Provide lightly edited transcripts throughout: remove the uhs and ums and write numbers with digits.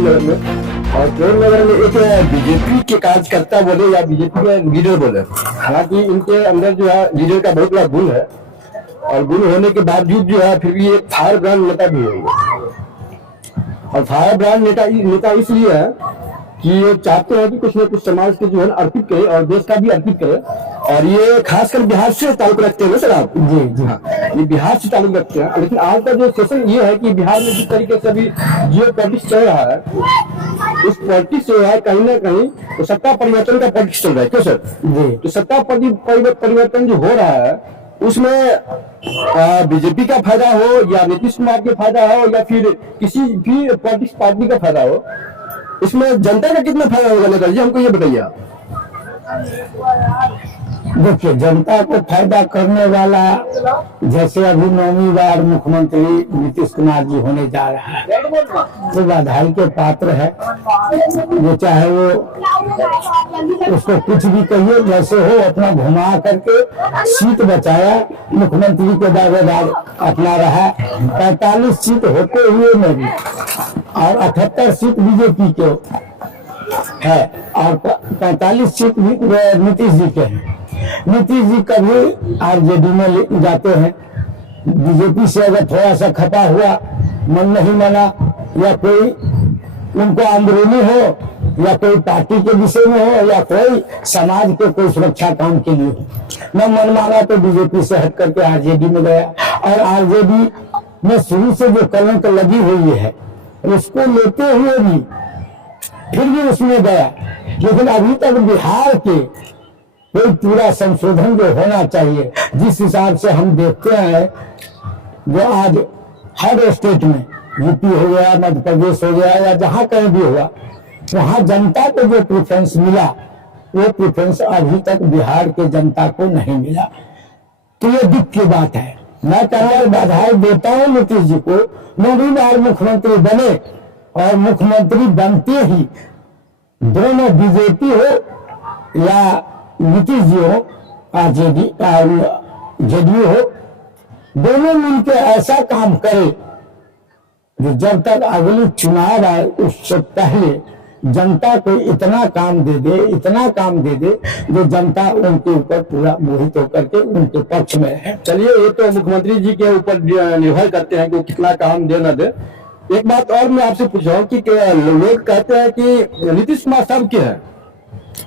प्रेम नगर में। और प्रेम नगर में एक बीजेपी के कार्यकर्ता बोले या बीजेपी के लीडर बोले, हालांकि इनके अंदर जो है लीडर का बहुत बड़ा गुण है, और गुण होने के बावजूद जो है फिर भी एक फायर ब्रांड नेता भी है। और फायर ब्रांड नेता इसलिए है कि ये चाहते हैं कि कुछ न कुछ समाज के जो है अर्पित करे और देश का भी अर्पित करे। और ये खासकर बिहार से ताल्लुक रखते हैं ना सर आप? जी जी हाँ, ये बिहार से ताल्लुक रखते हैं। लेकिन आज का जो सेशन ये है कि बिहार में जिस तरीके से अभी जियो पॉलिटिक्स चल रहा है, उस पॉलिटिक्स जो है कहीं ना कहीं तो सत्ता परिवर्तन का पॉलिटिक्स चल रहा है, क्यों सर? जी, तो सत्ता परिवर्तन जो हो रहा है उसमें बीजेपी का फायदा हो या नीतीश कुमार का फायदा हो या फिर किसी भी पॉलिटिक्स पार्टी का फायदा हो, इसमें जनता का कितना फायदा होगा नगर जी, हमको ये बताइए आप। देखिए, जनता को फायदा करने वाला जैसे अभी 9वीं बार मुख्यमंत्री नीतीश कुमार जी होने जा रहा है, तो बधाई के पात्र है। वो चाहे वो उसको कुछ भी कहिए, जैसे हो अपना घुमा करके सीट बचाया, मुख्यमंत्री के दावेदार अपना रहा। 45 सीट होते हुए में भी और 78 सीट बीजेपी के है और 45 सीट भी नीतीश जी के हैं। नीतीश जी कभी आरजेडी में जाते हैं, बीजेपी से अगर थोड़ा सा खपा हुआ, मन नहीं माना, या कोई उनको अंदरूनी हो या कोई पार्टी के विषय में हो या कोई समाज के कोई सुरक्षा काम के लिए हो, न मन माना तो बीजेपी से हट करके आरजेडी में गया। और आरजेडी में शुरू से जो कलंक लगी हुई है उसको लेते हुए भी फिर भी उसमें गया। लेकिन अभी तक बिहार के कोई पूरा संशोधन जो होना चाहिए, जिस हिसाब से हम देखते हैं जो आज हर स्टेट में, यूपी हो गया, मध्य प्रदेश हो गया या जहां कहीं भी हुआ, वहां जनता को जो प्रेफरेंस मिला वो प्रेफरेंस अभी तक बिहार के जनता को नहीं मिला। तो ये दुख की बात है। मैं कहना बधाई देता हूँ नीतीश जी को, 9वीं बार मुख्यमंत्री बने और मुख्यमंत्री बनते ही दोनों बीजेपी हो या नीतीश जी हो, आरजेडी जेडीयू हो, दोनों मिलकर ऐसा काम करे जो जब तक अगली चुनाव आए उससे पहले जनता को इतना काम दे दे, इतना काम दे दे जो जनता उनके ऊपर पूरा मोहित होकर के उनके पक्ष में है। चलिए, ये तो मुख्यमंत्री जी के ऊपर निर्भर करते हैं कि वो कितना काम दे न दे। एक बात और मैं आपसे पूछ रहा हूँ कि लोग कहते हैं कि नीतीश कुमार सबके हैं,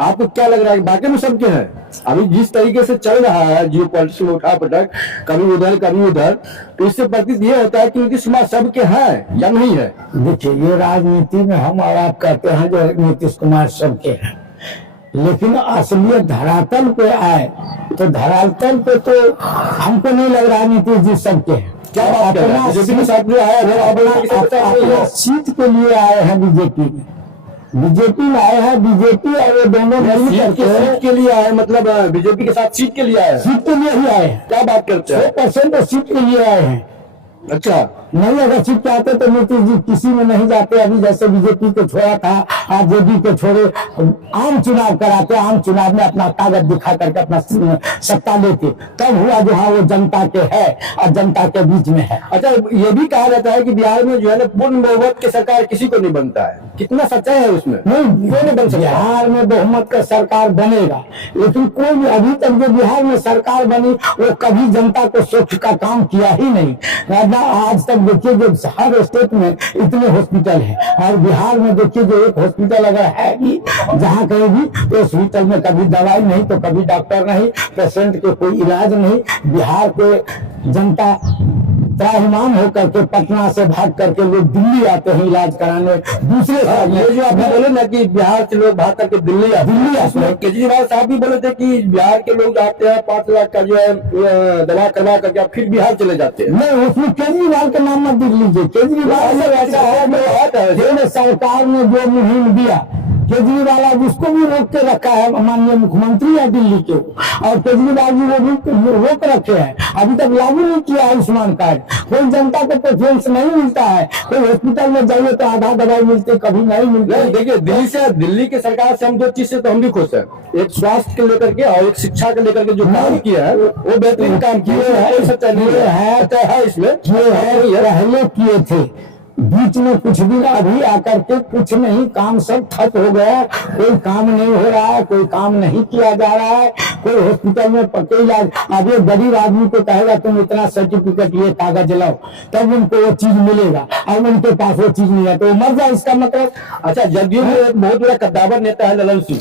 आपको क्या लग रहा है बाकी में सबके हैं? अभी जिस तरीके से चल रहा है जियो पॉलिटिक्स में उठा पटक, कभी उधर कभी उधर, तो इससे प्रतीत ये होता है कि नीतीश कुमार सबके हैं या नहीं है? देखिए, ये राजनीति में हम और आप कहते हैं जो नीतीश कुमार सबके हैं, लेकिन असलियत धरातल पे आए तो धरातल पे तो हमको नहीं लग रहा नीतीश जी सबके हैं। क्या बात कर रहे हैं? बीजेपी के साथ भी आया है, अपना सीट के लिए आए हैं बीजेपी में आए हैं, बीजेपी और ये दोनों सीट के लिए आए, मतलब बीजेपी के साथ सीट के लिए आए, सीट के लिए ही आए हैं। क्या बात करते हैं? 100% सीट के लिए आए हैं। अच्छा, नहीं अगर सीट चाहते तो नीतीश जी किसी में नहीं जाते। अभी जैसे बीजेपी को छोड़ा था, आरजेडी को छोड़े, आम चुनाव कराते, आम चुनाव में अपना ताकत दिखा करके अपना सत्ता लेते, तब हुआ जो हाँ वो जनता के है और जनता के बीच में है। अच्छा, ये भी कहा जाता है कि बिहार में जो है ना पूर्ण बहुमत की सरकार किसी को नहीं बनता है, कितना सच्चाई है उसमें? नहीं, क्यों नहीं बन सकता? बिहार में बहुमत का सरकार बनेगा, लेकिन कोई भी अभी तक जो बिहार में सरकार बनी वो कभी जनता को सुख का काम किया ही नहीं। आज तक देखिए जो हर स्टेट में इतने हॉस्पिटल है और बिहार में देखिए जो एक हॉस्पिटल अगर है भी जहाँ कहीं भी, तो हॉस्पिटल में कभी दवाई नहीं तो कभी डॉक्टर नहीं, पेशेंट के कोई इलाज नहीं। बिहार के जनता त्राहिमाम होकर के पटना से भाग करके लोग दिल्ली आते हैं इलाज कराने। दूसरे ये जो आपने बोले ना कि बिहार से लोग भाग करके दिल्ली आते हैं, केजरीवाल साहब भी बोले थे कि बिहार के लोग आते हैं 5 लाख का जो है दवा करवा करके फिर बिहार चले जाते हैं। नहीं, उसमें केजरीवाल का नाम मत दिख लीजिए। केजरीवाल ऐसा है, सरकार ने जो मुहिम दिया, केजरीवाल आज उसको भी रोक के रखा है माननीय मुख्यमंत्री है दिल्ली के, और केजरीवाल जी वो भी रोक रखे हैं, अभी तक लागू नहीं किया आयुष्मान कार्ड। कोई जनता को प्रेफरेंस नहीं मिलता है, कोई हॉस्पिटल में जाइए तो आधा दवाई मिलती, कभी नहीं मिलती। देखिए, दिल्ली के सरकार से हम 2 चीज से तो हम भी खुश हैं, एक स्वास्थ्य के लेकर के और एक शिक्षा के लेकर के जो काम किया है वो बेहतरीन काम किया है। सच्चा नहीं है तो है इसमें, पहले किए थे बीच में कुछ दिन अभी आकर के कुछ नहीं, काम सब ठप हो गया, कोई काम नहीं हो रहा है, कोई काम नहीं किया जा रहा है, कोई हॉस्पिटल में पक्के इलाज। अब ये गरीब आदमी को कहेगा तुम इतना सर्टिफिकेट ये कागज लाओ तब उनको वो चीज मिलेगा, अब उनके पास वो चीज नहीं है तो वो मर जाए, इसका मतलब। अच्छा, जदयू में एक बहुत बड़ा कद्दावर नेता है ललन सिंह,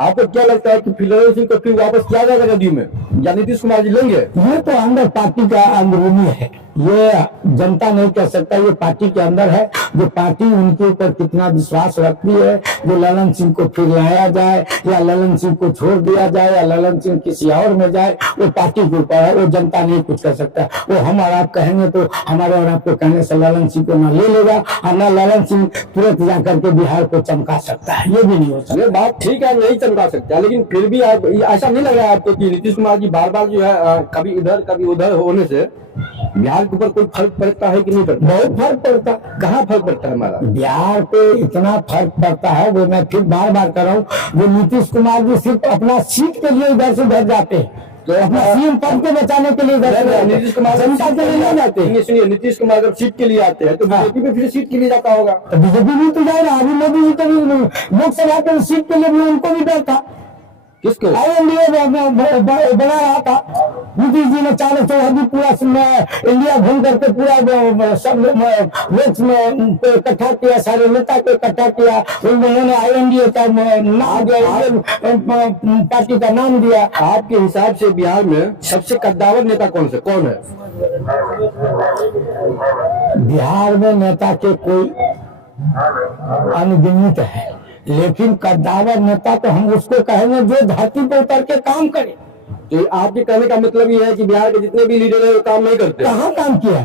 आपको क्या लगता है कि फिर ललन सिंह को फिर वापस किया जाएगा जदयू में, या नीतीश कुमार जी लेंगे? ये तो अंदर पार्टी का अंदरूनी है, ये जनता नहीं कह सकता, ये पार्टी के अंदर है। जो पार्टी उनके ऊपर कितना विश्वास रखती है, जो ललन सिंह को फिर लाया जाए या ललन सिंह को छोड़ दिया जाए या ललन सिंह किसी और में जाए, वो पार्टी के ऊपर है, वो जनता नहीं कुछ कर सकता। वो हम और आप कहेंगे तो हमारे और आपको कहने से ललन सिंह को ना ले लेगा और ना ललन सिंह तुरंत जाकर के बिहार को चमका सकता है, ये भी नहीं हो सकता। ये बात ठीक है, नहीं चमका सकता, लेकिन फिर भी आप ऐसा नहीं लग रहा है आपको कि नीतीश कुमार जी बार बार जो है कभी इधर कभी उधर होने से बिहार के ऊपर कोई फर्क पड़ता है कि नहीं पड़ता? बहुत फर्क पड़ता। कहाँ फर्क पड़ता है हमारा? बिहार पे इतना फर्क पड़ता है, वो मैं फिर बार बार कर रहा हूँ, वो नीतीश कुमार जी सिर्फ अपना सीट के लिए इधर से उधर जाते हैं, तो अपना सीएम पद को बचाने के लिए नीतीश कुमार जनता के लिए नहीं जाते। सुनिए, नीतीश कुमार जब सीट के लिए आते हैं तो बीजेपी में फिर सीट के लिए जाता होगा। तो बीजेपी भी तो जाएगा, अभी मोदी जी को भी लोकसभा के सीट के लिए भी उनको भी डर था। किसको? इंडिया बना रहा था नीतीश जी ने, 4 पूरा इंडिया घूम करके पूरा सब लोग में इकट्ठा किया, सारे नेता को इकट्ठा किया, उन्होंने INDA का नाम दिया, पार्टी का नाम दिया। आपके हिसाब से बिहार में सबसे कद्दावर नेता कौन है? बिहार में नेता के कोई अनगिनत है, लेकिन कद्दावर नेता तो हम उसको कहेंगे जो धरती पर उतर के काम करे। तो आपके कहने का मतलब ये है कि बिहार के जितने भी लीडर है वो काम नहीं करते? कहाँ काम किया है?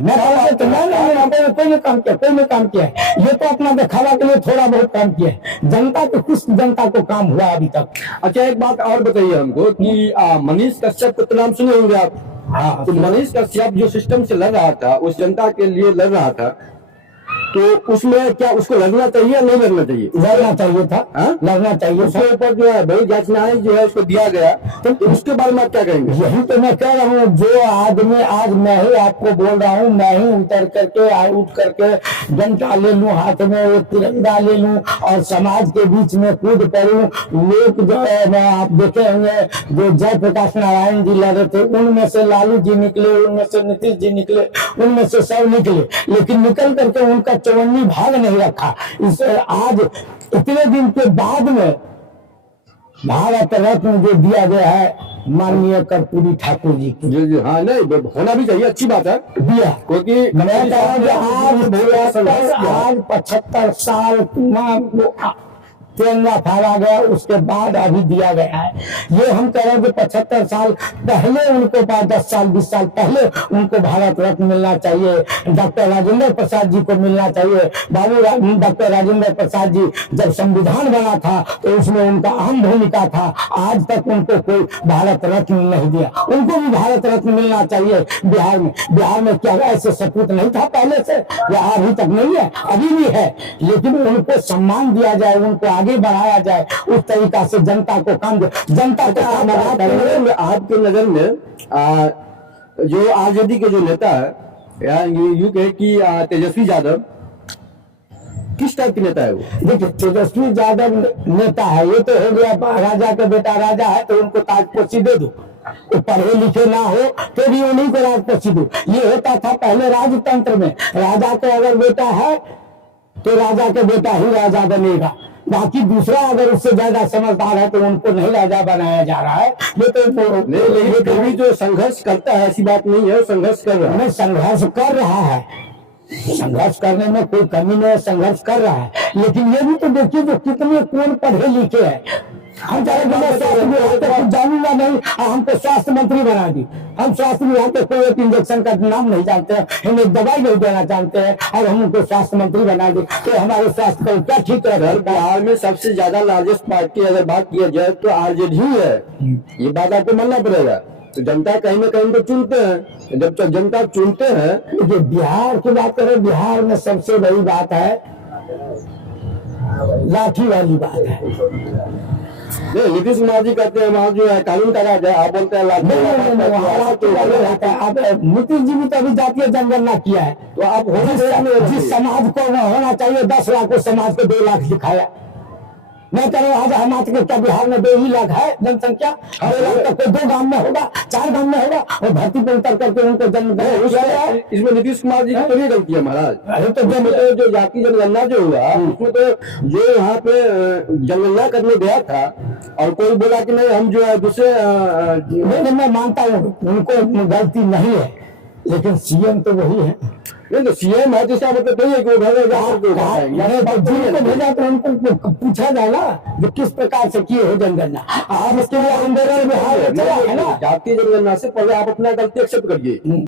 कोई ने काम किया, कोई ने काम किया है। ये तो अपना दिखावा के लिए थोड़ा बहुत काम किया है, जनता को कुछ जनता को काम हुआ अभी तक। अच्छा, एक बात और बताइए हमको कि मनीष कश्यप का तो नाम सुने होंगे आप? हाँ, तो मनीष कश्यप जो सिस्टम से लड़ रहा था, उस जनता के लिए लड़ रहा था, तो उसमें क्या उसको लड़ना चाहिए या नहीं लड़ना चाहिए? लड़ना चाहिए था। लड़ना चाहिए। उसके ऊपर जो है बहुत याचनाएं जो है उसको दिया गया, तो उसके बारे में आप क्या कहेंगे? यही तो मैं कह रहा हूँ, जो आदमी आज मैं ही आपको बोल रहा हूँ, मैं ही उतर करके उठ करके डंडा ले लूं हाथ में, वो तिरंगा ले लूं और समाज के बीच में कूद पड़ूं। लोग जो है आप देखे होंगे, जो जयप्रकाश नारायण जी लड़े थे, उनमें से लालू जी निकले, उनमें से नीतीश जी निकले, उनमें से सब निकले, लेकिन निकल करके उनका चवन्नी भाग नहीं रखा। इस आज इतने दिन के बाद में भारत रत्न जो दिया गया है माननीय कर्पूरी ठाकुर जी को, जी हाँ, नहीं होना भी चाहिए, अच्छी बात है दिया। क्योंकि मैं आज 75 साल तिरंगा फहरा गया, उसके बाद अभी दिया गया है। ये हम कह रहे हैं कि 75 साल पहले उनको 10 साल 20 साल पहले उनको भारत रत्न मिलना चाहिए, डॉक्टर राजेंद्र प्रसाद जी को मिलना चाहिए। डॉक्टर राजेंद्र प्रसाद जी जब संविधान बना था तो उसमें उनका अहम भूमिका था, आज तक उनको कोई भारत रत्न नहीं दिया, उनको भी भारत रत्न मिलना चाहिए। बिहार में क्या ऐसे सपूत नहीं था पहले से, या अभी तक नहीं है, अभी भी है, लेकिन उनको सम्मान दिया जाए, उनको आगे बढ़ाया जाए, उस तरीका से जनता को काम दे। जनता को आपके नजर में जो आरजेडी के जो नेता है, या यूं कहे कि तेजस्वी यादव, किस टाइप की नेता है वो? देखिए, तेजस्वी यादव नेता है, ये तो हो गया राजा का बेटा राजा है तो उनको ताजपोशी दे दो, तो पढ़े लिखे ना हो तो भी उन्हीं को राजपोशी दो। ये होता था पहले राजतंत्र में, राजा का अगर बेटा है तो राजा का बेटा ही राजा बनेगा, बाकी दूसरा अगर उससे ज्यादा समझदार है तो उनको नहीं राजा बनाया जा रहा है। ये तो लेकिन भी जो संघर्ष करता है, ऐसी बात नहीं है, संघर्ष कर रहा है। संघर्ष कर रहा है, संघर्ष करने में कोई कमी नहीं है, संघर्ष कर रहा है, लेकिन ये भी तो देखिए जो कितने कौन पढ़े लिखे हैं। हम जानूंगा नहीं, हमको स्वास्थ्य मंत्री बना दी, हम स्वास्थ्य विभाग के कोई एक इंजेक्शन का नाम नहीं जानते हैं, हम एक दवाई नहीं देना जानते हैं, और हम उनको स्वास्थ्य मंत्री बना दी, तो हमारे स्वास्थ्य को क्या ठीक है? बिहार में सबसे ज्यादा लार्जेस्ट पार्टी अगर बात किया जाए तो आरजेडी है, ये बात आपको मानना पड़ेगा। तो जनता कहीं ना कहीं तो चुनते हैं, जब तक जनता चुनते हैं। देखिए, बिहार की बात करें, बिहार में सबसे बड़ी बात है लाठी वाली बात है। नहीं, नीतीश कुमार जी कहते हैं वहाँ जो है कानून का राज है, आप बोलते हैं नहीं, वहाँ तो अलग रहता है। अब नीतीश जी भी तो अभी जातीय जनगणना किया है, तो आप होना जिस समाज को होना चाहिए 10 लाख, उस समाज को 2 लाख दिखाया। मैं कह रहा हूँ आज हमारे के क्या बिहार में 2 ही लाख है जनसंख्या, 2 लाख तक कोई 2 गांव में होगा, 4 गांव में होगा, और धरती पर उतर करके उनको जन्म इसमें नीतीश कुमार जी की तो नहीं गलती है महाराज। अरे तो जो जाति जनगणना जो हुआ उसमें तो जो यहाँ पे जनगणना करने गया था और कोई बोला कि नहीं हम जो है दूसरे मैं मानता हूँ उनको गलती नहीं है, लेकिन सीएम तो वही है। नहीं तो सीएम है, जिसका मतलब नहीं है कि वो घर जिनको भेजा तो उनको पूछा जाए ना जो किस प्रकार से किए हो जनगणना। आप इसके लिए आंदोलन बिहार में चला है ना। जातीय जनगणना से पहले आप अपना गलती एक्सेप्ट करिए।